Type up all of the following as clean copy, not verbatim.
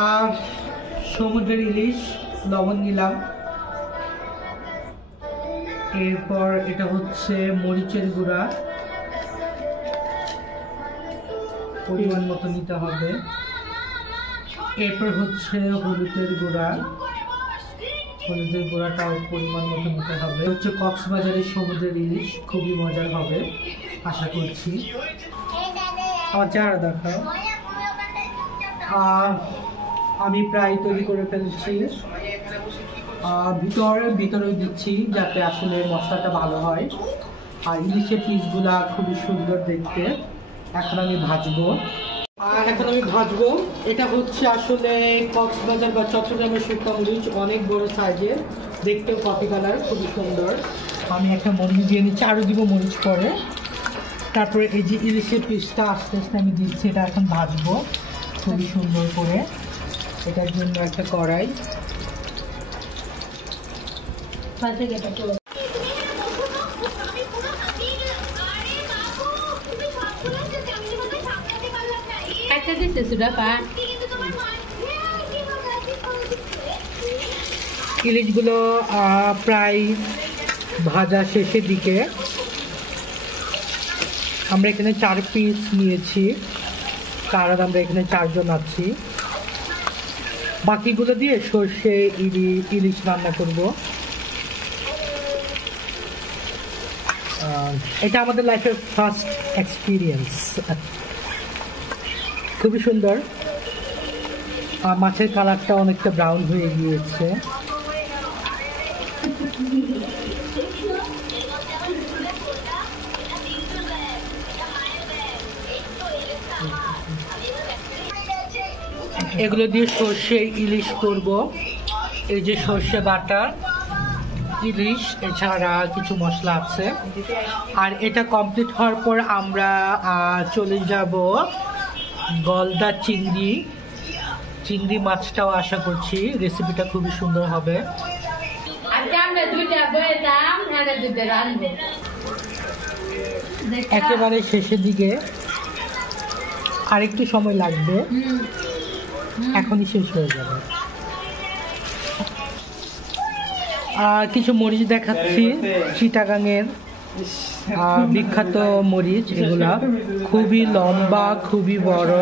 আর সমুদ্রের ইলিশ লবণ নিলাম, এরপর এটা হচ্ছে মরিচের গুঁড়া পরিমাণ মতো নিতে হবে, এরপর হচ্ছে হলুদের গুঁড়াটাও পরিমাণ মতো নিতে হবে। হচ্ছে কক্সবাজারের সমুদ্রের ইলিশ, খুবই মজার হবে আশা করছি। আমার চেহারা দেখাও। আমি প্রায় তৈরি করে ফেলছি, ভিতরে দিচ্ছি যাতে আসলে মশলাটা ভালো হয়। আর ইলিশের পিসগুলা খুবই সুন্দর দেখতে। এখন আমি ভাজবো। এটা হচ্ছে আসলে কক্সবাজার বা চট্টগ্রামের শুকনো মরিচ, অনেক বড় সাইজের, দেখতেও কফি কালার, খুবই সুন্দর। আমি একটা মরিচ দিয়ে নিচ্ছি, আরও দিব মরিচ পরে। তারপরে এই যে ইলিশের পিসটা আস্তে আস্তে আমি দিচ্ছি, এটা এখন ভাজবো খুবই সুন্দর করে। এটার জন্য একটা কড়াই, ইলিশগুলো প্রায় ভাজা শেষের দিকে। আমরা এখানে 4 পিস নিয়েছি, কারণ আমরা এখানে 4 জন আছি। বাকিগুলো দিয়ে সর্ষে ইলিশ রান্না করব। এটা আমাদের লাইফের ফার্স্ট এক্সপিরিয়েন্স। খুবই সুন্দর। মাছের কালারটা অনেকটা ব্রাউন হয়ে গিয়েছে। এগুলো দিয়ে সর্ষে ইলিশ করব। এই যে সর্ষে বাটা, ইলিশ, এছাড়া কিছু মশলা আছে। আর এটা কমপ্লিট হওয়ার পর আমরা চলে যাব গলদা চিংড়ি মাছটাও আশা করছি রেসিপিটা খুবই সুন্দর হবে। একেবারে শেষের দিকে, আরেকটু সময় লাগবে, এখনই শেষ হয়ে যাবে। কিছু মরিচ দেখাচ্ছি, চিটাগাংয়ের বিখ্যাত মরিচ। এগুলা খুবই লম্বা, খুবই বড়,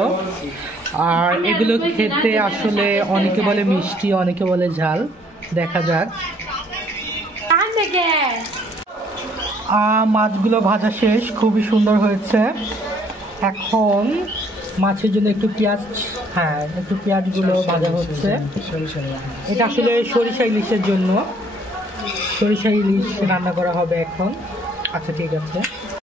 আর এগুলো খেতে আসলে অনেকে বলে মিষ্টি, অনেকে বলে ঝাল। দেখা যাক। মাছগুলো ভাজা শেষ, খুবই সুন্দর হয়েছে। এখন মাছের জন্য একটু পেঁয়াজগুলো ভাজা হচ্ছে। এটা আসলে সরিষা ইলিশের জন্য, সরিষা ইলিশ রান্না করা হবে এখন। আচ্ছা, ঠিক আছে।